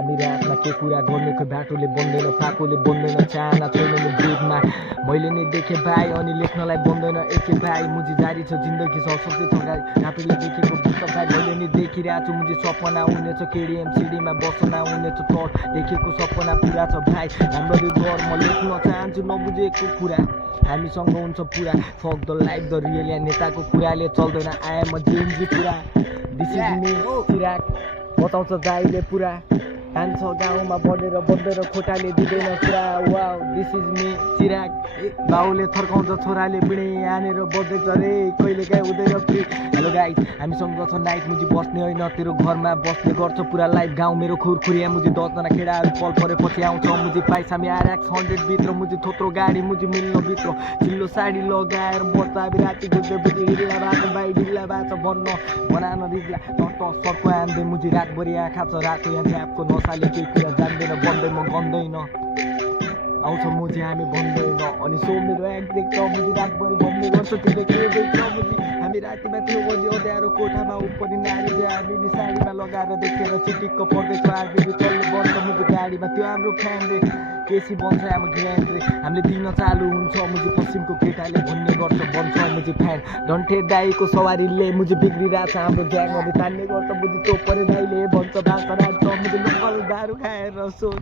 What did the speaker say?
हामी रातमा के कुरा गर्ने खोइ बाटोले बन्दैन पाकोले बन्दैन चाहना छैन नि ब्रेकमा मैले नै देखेँ भाइ अनि लेख्नलाई बन्दैन एके भाइ मुजी जारी छ जिन्दगी सक्दै छ गाडी आफैले देखेको बुझ्छ भाइ मैले नै देखिरहेको छु मुजी सपना हुनेछ केडिएम सिडीमा बस्न हुनेछ तर देखेको सपना पुरा छ भाइ राम्ररी गर म लेख्न चाहन्छु नबुझेको कुरा हामीसँग हुन्छ पुरा fuck the life the real या नेताको कुराले चल्दैन आए म जेन्जी पुरा दिस इज मी चिराग बताउँछ दाइले पुरा हान्छ गाउँमा बढेर बढेर खोटाले दिँदैन कुरा वाउ दिस इज मी चिराग बाउले थर्काउँछ छोराले बिँडे हानेर बढ्दैछ रे कहिले काहीँ हुँदैन फ्री हेलो गाइस हामीसँग छ नाइट मुजी बस्ने होइन तेरो घरमा बस्ने गर्छ पुरा लाइफ गाउँ मेरो खुरखुरिया मुजी 10जना केटाहरू कल परेपछि आउँछ मुजी पाइस हामी RX 100 भित्र मुजी थोत्रो गाडी मुजी मिल्न भित्र चिल्लो साडी लगाएर बच्चा राति गुड्दै बुझी हिल्ला बाटो बाई ढिल्ला बाटो बन्न बनान रिग्ला तट सर्को आन्दै मुजी रातभरि आँखा छ रातो यहाँ झ्यापको नसाले केही कुरा जान्दैन बन्दै म गन्दैन आउँछ मुजी हामी भन्दैन अनि सो मेरो एक देख्छ मुजी रातभरि भन्ने गर्छ तिमीले के देख्छ मुजी हामी रातिमा त्यो बजी अँध्यारो कोठामा उपरि नारी जे हामी साडीमा लगाएर देखेर चिटिक्क पर्दैछ आर्मी चल्नु बन्द मुजी गाडीमा त्यो हाम्रो फ्यान रे केसी बन्छ हाम्रो ग्रान्ड रे हामीले दिन चालु हुन्छ मुजी पश्चिमको केटाले भन्ने गर्छ बन्छ मुजी फ्यान डन्ठे दाईको सवारीले मुजी बिग्रिरहेछ हाम्रो ग्याङहरू तान्ने गर्छ मुजी चोपरे दाईले भन्छ भाषा राख्छ मुजी लोकल दारू खाएर सो